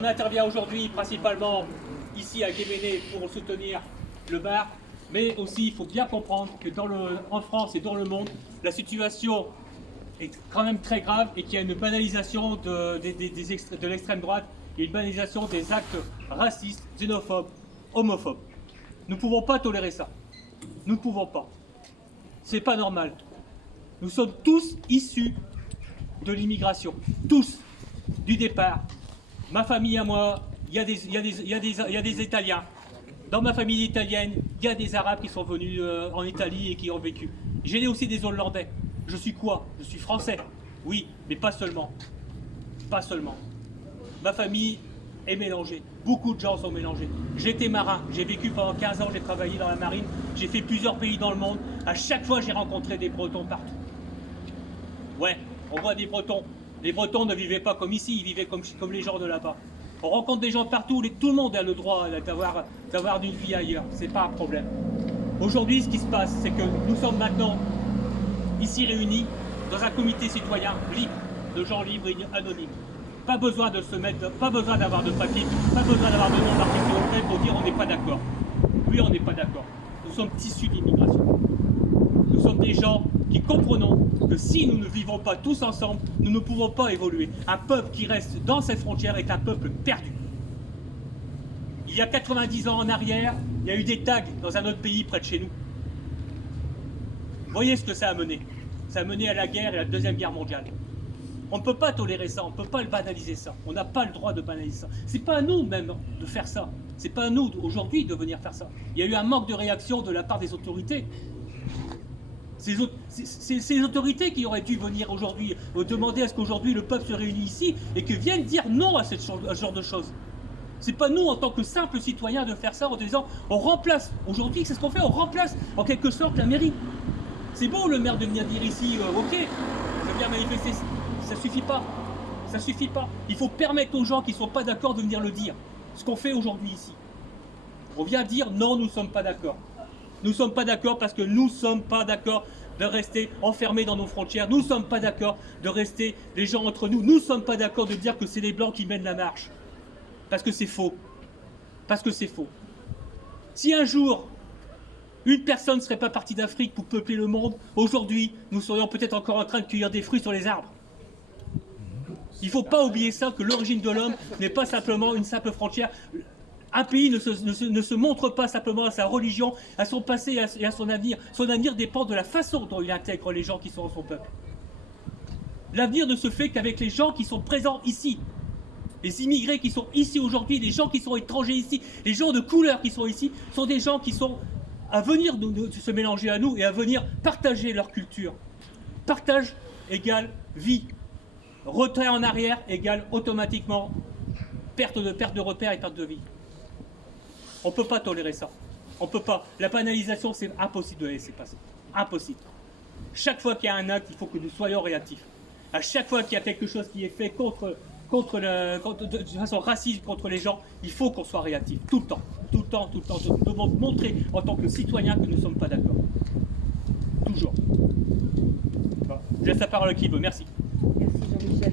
On intervient aujourd'hui principalement ici à Guéméné pour soutenir le bar, mais aussi il faut bien comprendre que en France et dans le monde, la situation est quand même très grave et qu'il y a une banalisation de l'extrême droite et une banalisation des actes racistes, xénophobes, homophobes. Nous ne pouvons pas tolérer ça. Nous ne pouvons pas. C'est pas normal. Nous sommes tous issus de l'immigration. Tous. Du départ. Ma famille à moi, il y a des Italiens. Dans ma famille italienne, il y a des Arabes qui sont venus en Italie et qui ont vécu. J'ai aussi des Hollandais. Je suis quoi? Je suis français. Oui, mais pas seulement. Pas seulement. Ma famille est mélangée. Beaucoup de gens sont mélangés. J'étais marin. J'ai vécu pendant 15 ans, j'ai travaillé dans la marine. J'ai fait plusieurs pays dans le monde. À chaque fois, j'ai rencontré des Bretons partout. Ouais, on voit des Bretons. Les Bretons ne vivaient pas comme ici, ils vivaient comme les gens de là-bas. On rencontre des gens partout, tout le monde a le droit d'avoir une vie ailleurs, c'est pas un problème. Aujourd'hui, ce qui se passe, c'est que nous sommes maintenant ici réunis dans un comité citoyen libre, de gens libres et anonymes. Pas besoin de se mettre, pas besoin d'avoir de papier, pas besoin d'avoir de nom marqué sur le fait pour dire on n'est pas d'accord. Oui, on n'est pas d'accord. Nous sommes issus d'immigration. Nous sommes des gens qui comprenons que si nous ne vivons pas tous ensemble, nous ne pouvons pas évoluer. Un peuple qui reste dans ses frontières est un peuple perdu. Il y a 90 ans en arrière, il y a eu des tags dans un autre pays près de chez nous. Vous voyez ce que ça a mené? Ça a mené à la guerre et à la Deuxième Guerre mondiale. On ne peut pas tolérer ça, on ne peut pas le banaliser ça. On n'a pas le droit de banaliser ça. C'est pas à nous même de faire ça. C'est pas à nous aujourd'hui de venir faire ça. Il y a eu un manque de réaction de la part des autorités. Ces autorités qui auraient dû venir aujourd'hui demander à ce qu'aujourd'hui le peuple se réunisse ici et que viennent dire non à ce genre de choses. C'est pas nous en tant que simples citoyens de faire ça en disant on remplace, aujourd'hui c'est ce qu'on fait, on remplace en quelque sorte la mairie. C'est beau le maire de venir dire ici ok, ça vient manifester, ça suffit pas. Ça suffit pas. Il faut permettre aux gens qui ne sont pas d'accord de venir le dire. Ce qu'on fait aujourd'hui ici. On vient dire non, nous ne sommes pas d'accord. Nous ne sommes pas d'accord parce que nous ne sommes pas d'accord de rester enfermés dans nos frontières. Nous ne sommes pas d'accord de rester les gens entre nous. Nous ne sommes pas d'accord de dire que c'est les Blancs qui mènent la marche. Parce que c'est faux. Parce que c'est faux. Si un jour, une personne ne serait pas partie d'Afrique pour peupler le monde, aujourd'hui, nous serions peut-être encore en train de cueillir des fruits sur les arbres. Il ne faut pas oublier ça, que l'origine de l'homme n'est pas simplement une simple frontière. Un pays ne se montre pas simplement à sa religion, à son passé et à son avenir. Son avenir dépend de la façon dont il intègre les gens qui sont dans son peuple. L'avenir ne se fait qu'avec les gens qui sont présents ici. Les immigrés qui sont ici aujourd'hui, les gens qui sont étrangers ici, les gens de couleur qui sont ici, sont des gens qui sont à venir se mélanger à nous et à venir partager leur culture. Partage égale vie. Retrait en arrière égale automatiquement perte de repères et perte de vie. On ne peut pas tolérer ça. On ne peut pas. La banalisation, c'est impossible de la laisser passer. Impossible. Chaque fois qu'il y a un acte, il faut que nous soyons réactifs. À chaque fois qu'il y a quelque chose qui est fait de façon raciste contre les gens, il faut qu'on soit réactif. Tout le temps. Tout le temps, tout le temps. Nous devons montrer en tant que citoyens que nous ne sommes pas d'accord. Toujours. Bon. Je laisse la parole à qui veut. Merci. Merci Jean-Michel.